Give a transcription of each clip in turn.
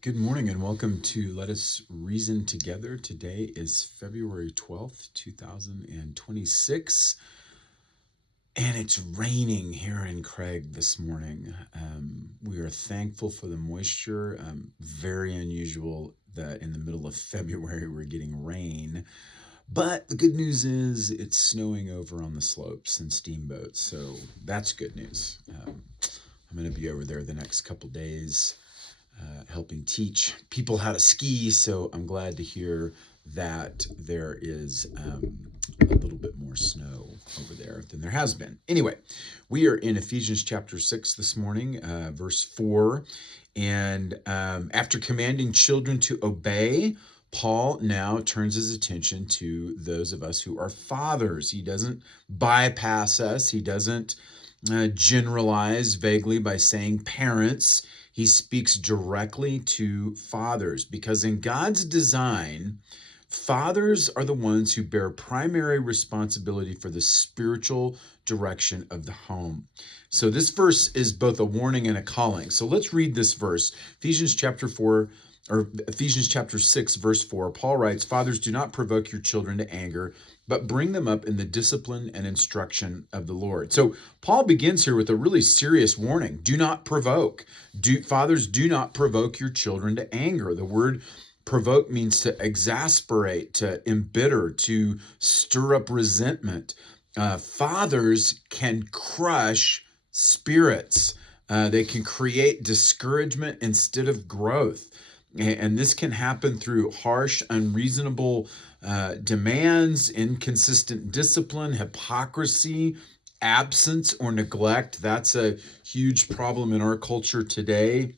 Good morning and welcome to Let Us Reason Together. Today is February 12th, 2026, and it's raining here in Craig this morning. We are thankful for the moisture. Very unusual that in the middle of February we're getting rain. But the good news is it's snowing over on the slopes and steamboats, so that's good news. I'm going to be over there the next couple days helping teach people how to ski, so I'm glad to hear that there is a little bit more snow over there than there has been. Anyway, we are in Ephesians chapter 6 this morning, verse 4, and after commanding children to obey, Paul now turns his attention to those of us who are fathers. He doesn't bypass us. He doesn't generalize vaguely by saying parents. He speaks directly to fathers because in God's design, fathers are the ones who bear primary responsibility for the spiritual direction of the home. So this verse is both a warning and a calling. So let's read this verse. Ephesians chapter 6, verse 4. Paul writes, "Fathers, do not provoke your children to anger, but bring them up in the discipline and instruction of the Lord." So Paul begins here with a really serious warning. Do not provoke. Fathers, do not provoke your children to anger. The word provoke means to exasperate, to embitter, to stir up resentment. Fathers can crush spirits. They can create discouragement instead of growth. And this can happen through harsh, unreasonable demands, inconsistent discipline, hypocrisy, absence or neglect. That's a huge problem in our culture today.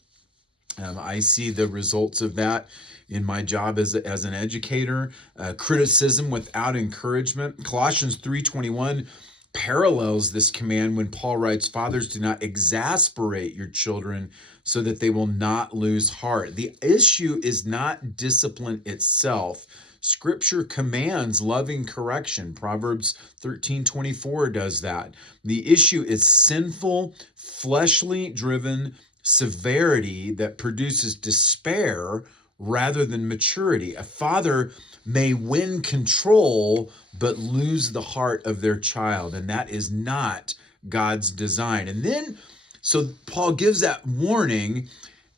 I see the results of that in my job as an educator. Criticism without encouragement. Colossians 3:21 parallels this command when Paul writes, "Fathers, do not exasperate your children so that they will not lose heart." The issue is not discipline itself. Scripture commands loving correction. Proverbs 13:24 does that. The issue is sinful, fleshly driven severity that produces despair rather than maturity. A father may win control but lose the heart of their child, and that is not God's design. And then, so Paul gives that warning,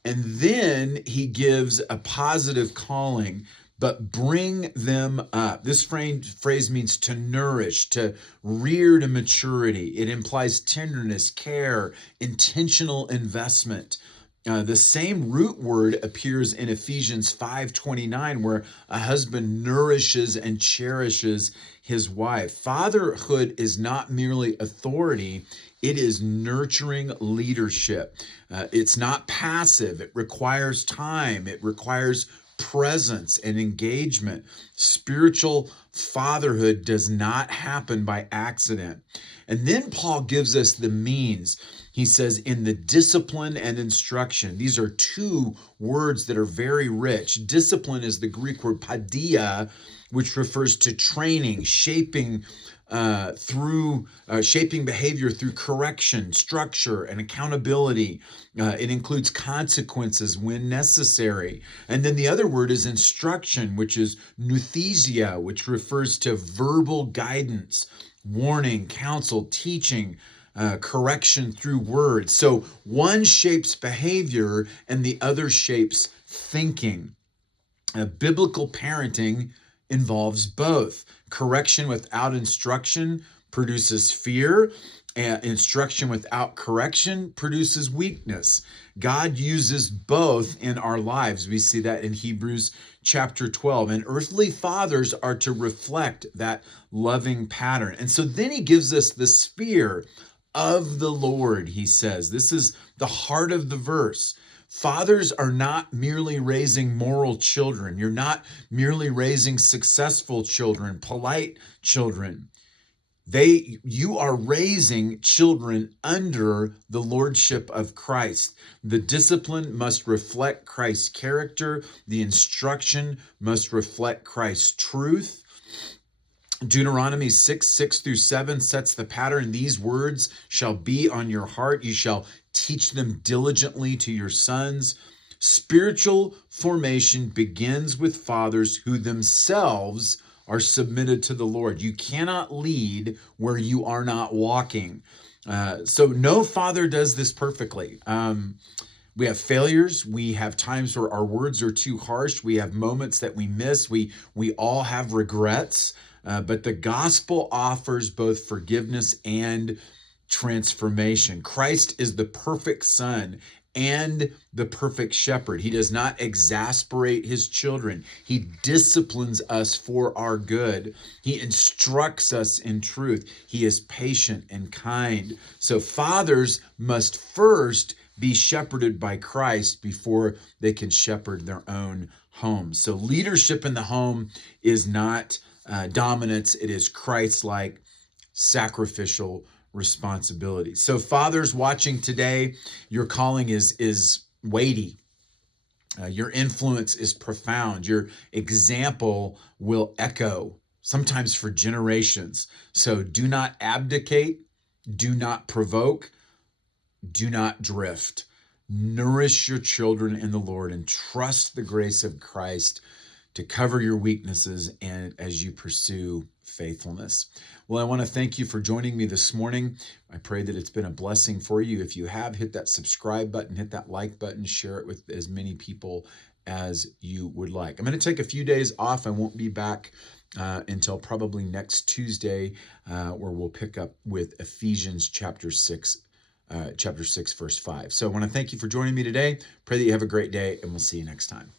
and then he gives a positive calling, but bring them up. This phrase means to nourish, to rear to maturity. It implies tenderness, care, intentional investment. The same root word appears in Ephesians 5:29, where a husband nourishes and cherishes his wife. Fatherhood is not merely authority, it is nurturing leadership. It's not passive. It requires time. It requires presence and engagement. Spiritual fatherhood does not happen by accident. And then Paul gives us the means. He says, in the discipline and instruction. These are two words that are very rich. Discipline is the Greek word paideia, which refers to training, shaping behavior through correction, structure, and accountability. It includes consequences when necessary. And then the other word is instruction, which is nouthesia, which refers to verbal guidance, warning, counsel, teaching, correction through words. So one shapes behavior and the other shapes thinking. Biblical parenting involves both. Correction without instruction produces fear, and instruction without correction produces weakness. God uses both in our lives. We see that in Hebrews chapter 12. And earthly fathers are to reflect that loving pattern. And so then he gives us the sphere of the Lord, he says. This is the heart of the verse. Fathers are not merely raising moral children. You're not merely raising successful children, polite children. You are raising children under the lordship of Christ. The discipline must reflect Christ's character. The instruction must reflect Christ's truth. Deuteronomy 6:6-7 sets the pattern. These words shall be on your heart. You shall teach them diligently to your sons. Spiritual formation begins with fathers who themselves are submitted to the Lord. You cannot lead where you are not walking. So no father does this perfectly. We have failures. We have times where our words are too harsh. We have moments that we miss. We all have regrets. But the gospel offers both forgiveness and transformation. Christ is the perfect son and the perfect shepherd. He does not exasperate his children. He disciplines us for our good. He instructs us in truth. He is patient and kind. So fathers must first be shepherded by Christ before they can shepherd their own homes. So leadership in the home is not dominance. It is Christ-like, sacrificial responsibility. So fathers watching today, your calling is weighty. Your influence is profound. Your example will echo, sometimes for generations. So do not abdicate, do not provoke, do not drift. Nourish your children in the Lord and trust the grace of Christ to cover your weaknesses and as you pursue faithfulness. Well, I want to thank you for joining me this morning. I pray that it's been a blessing for you. If you have, hit that subscribe button, hit that like button, share it with as many people as you would like. I'm going to take a few days off. I won't be back until probably next Tuesday, where we'll pick up with Ephesians chapter 6, verse 5. So I want to thank you for joining me today. Pray that you have a great day, and we'll see you next time.